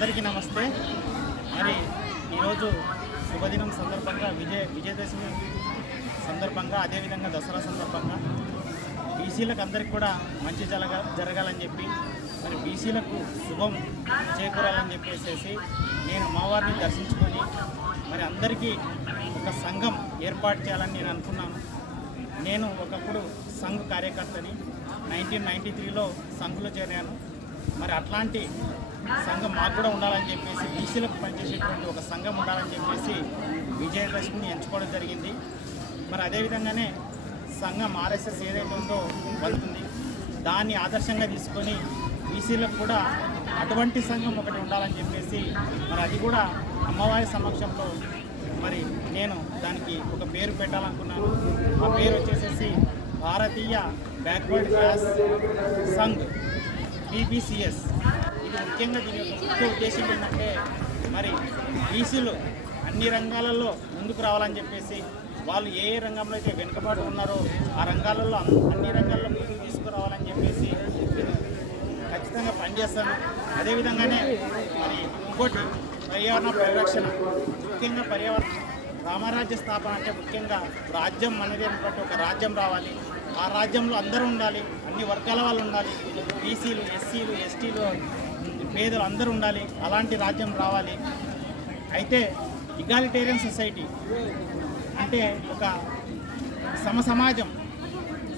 అందరికీ నమస్తే. మరి ఈరోజు శుభదినం సందర్భంగా విజయ విజయదశమి సందర్భంగా అదేవిధంగా దసరా సందర్భంగా బీసీలకు అందరికి కూడా మంచి జరగ జరగాలని చెప్పి మరి బీసీలకు శుభం చేకూరాలని చెప్పేసి నేను మావారిని దర్శించుకొని మరి అందరికీ ఒక సంఘం ఏర్పాటు చేయాలని నేను అనుకున్నాను. నేను ఒకప్పుడు సంఘ్ కార్యకర్తని నైన్టీన్ నైంటీ త్రీలో సంఘులో చేరాను. మరి అట్లాంటి సంఘం మాకు కూడా ఉండాలని చెప్పేసి బీసీలకు పనిచేసేటువంటి ఒక సంఘం ఉండాలని చెప్పేసి విజయదశమిని ఎంచుకోవడం జరిగింది. మరి అదేవిధంగానే సంఘం ఆర్ఎస్ఎస్ ఏదైతే ఉందో వెళ్తుంది దాన్ని ఆదర్శంగా తీసుకొని బీసీలకు కూడా అటువంటి సంఘం ఒకటి ఉండాలని చెప్పేసి మరి అది కూడా అమ్మవారి సమక్షంలో మరి నేను దానికి ఒక పేరు పెట్టాలనుకున్నాను. ఆ పేరు వచ్చేసేసి Bharatiya backward class Sangh. BBCS ఇది ముఖ్యంగా దీని యొక్క ముఖ్య ఉద్దేశం ఏంటంటే మరి బీసీలు అన్ని రంగాలలో ముందుకు రావాలని చెప్పేసి వాళ్ళు ఏ ఏ రంగంలో అయితే వెనుకబాటు ఉన్నారో ఆ రంగాలలో అన్ని రంగాల్లో ముందుకు తీసుకురావాలని చెప్పేసి ఖచ్చితంగా పనిచేస్తాను. అదేవిధంగానే మరి ఇంకోటి పర్యావరణ పరిరక్షణ. ముఖ్యంగా పర్యావరణ రామరాజ్య స్థాపన అంటే ముఖ్యంగా రాజ్యం అనేది అనుకుంటే ఒక రాజ్యం రావాలి. ఆ రాజ్యంలో అందరూ ఉండాలి. అన్ని వర్గాల వాళ్ళు ఉండాలి. బీసీలు ఎస్సీలు ఎస్టీలు పేదలు అందరూ ఉండాలి. అలాంటి రాజ్యం రావాలి. అయితే ఇగాలిటేరియన్ సొసైటీ అంటే ఒక సమ సమాజం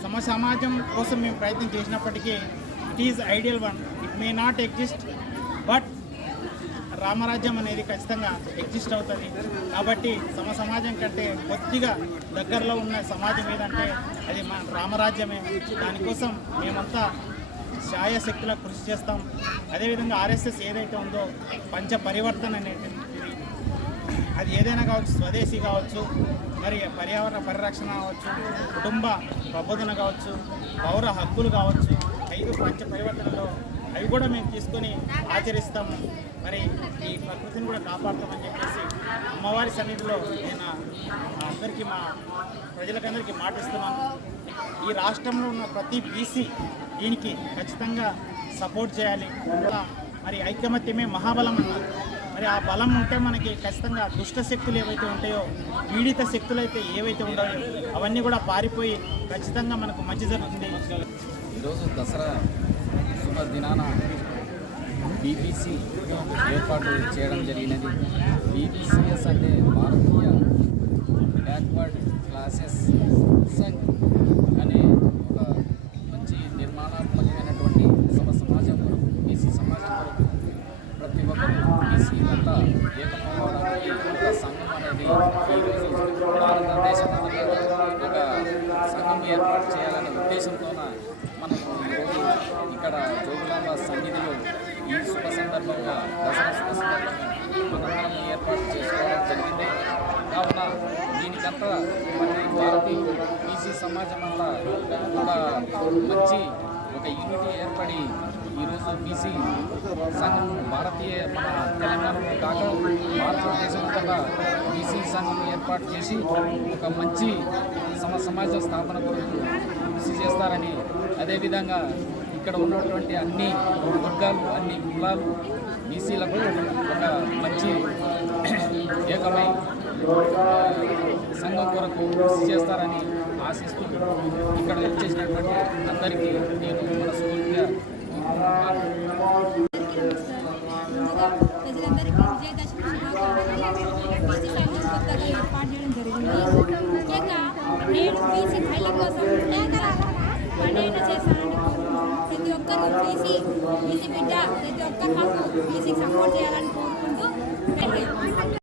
సమ సమాజం కోసం మేము ప్రయత్నం చేసినప్పటికీ it is ideal one it may not exist but రామరాజ్యం అనేది ఖచ్చితంగా ఎగ్జిస్ట్ అవుతుంది. కాబట్టి సమ సమాజం కంటే కొద్దిగా దగ్గరలో ఉన్న సమాజం ఏదంటే అది మన రామరాజ్యమే. దానికోసం మేమంతా శాయశక్తులా కృషి చేస్తాం. అదేవిధంగా ఆర్ఎస్ఎస్ ఏదైతే ఉందో పంచ పరివర్తన అనేది అది ఏదైనా కావచ్చు స్వదేశీ కావచ్చు మరి పర్యావరణ పరిరక్షణ కావచ్చు కుటుంబ ప్రబోధన కావచ్చు పౌర హక్కులు కావచ్చు ఐదు పంచ పరివర్తనలో అవి కూడా మేము తీసుకొని ఆచరిస్తాము మరి ఈ ప్రకృతిని కూడా కాపాడతామని చెప్పేసి అమ్మవారి సన్నిధిలో నేను అందరికీ మా ప్రజలకందరికీ మాటిస్తున్నాను ఈ రాష్ట్రంలో ఉన్న ప్రతి బీసీ దీనికి ఖచ్చితంగా సపోర్ట్ చేయాలి. మరి ఐకమత్యమే మహాబలం అన్నారు. మరి ఆ బలం ఉంటే మనకి ఖచ్చితంగా దుష్ట శక్తులు ఏవైతే ఉంటాయో పీడిత శక్తులు అయితే ఏవైతే ఉన్నాయో అవన్నీ కూడా పారిపోయి ఖచ్చితంగా మనకు మంచి జరుగుతుంది. ఈరోజు దసరా శుభ దినాన బీబీసీ ఏర్పాటు చేయడం జరిగినది. బీబీసీఎస్ అంటే భారతీయ బ్యాక్వర్డ్ క్లాసెస్ సంఘ్ అనే ఒక మంచి నిర్మాణాత్మకమైనటువంటి సమ సమాజం కొరకు బీసీ సమాజం కొరకు ప్రతి ఒక్కరు బీసీ అంతా ఏకమవడానికి ఒక సంఘం అనేది ఈరోజు భారతదేశమంతటా ఒక సంఘం ఏర్పాటు చేయాలనే ఉద్దేశంతోన ఇక్కడ జోగులాంబ సన్నిధిలో ఈ శుభ సందర్భంగా దసరా శుభ సందర్భంగా ఏర్పాటు చేసుకోవడం జరిగింది. కావున దీనికంతా మన భారతీయులు బీసీ సమాజం అంతా ఒక మంచి ఒక యూనిటీ ఏర్పడి ఈరోజు బీసీ సంఘం భారతీయ మన తెలంగాణలో కాక భారతదేశం కూడా బీసీ సంఘం ఏర్పాటు చేసి ఒక మంచి సమ సమాజ స్థాపన కొరకు కృషి చేస్తారని అదేవిధంగా ఇక్కడ ఉన్నటువంటి అన్ని వర్గాలు అన్ని కులాలు బీసీలకు ఒక మంచి ఏకమై సంఘం కొరకు కృషి చేస్తారని ఆశిస్తూ ఇక్కడ వచ్చేసినటువంటి అందరికీ నేను మనస్ఫూర్తిగా ఏర్పాటు చేయడం జరిగింది ముఖ్యంగా నేను బీసీ మహిళ కోసం అనేక చేస్తానని కోరుకుంటున్నాను ప్రతి బీసీ బీసీ బిడ్డ ప్రతి ఒక్కరు నాకు బీసీకి సపోర్ట్ చేయాలని కోరుకుంటూ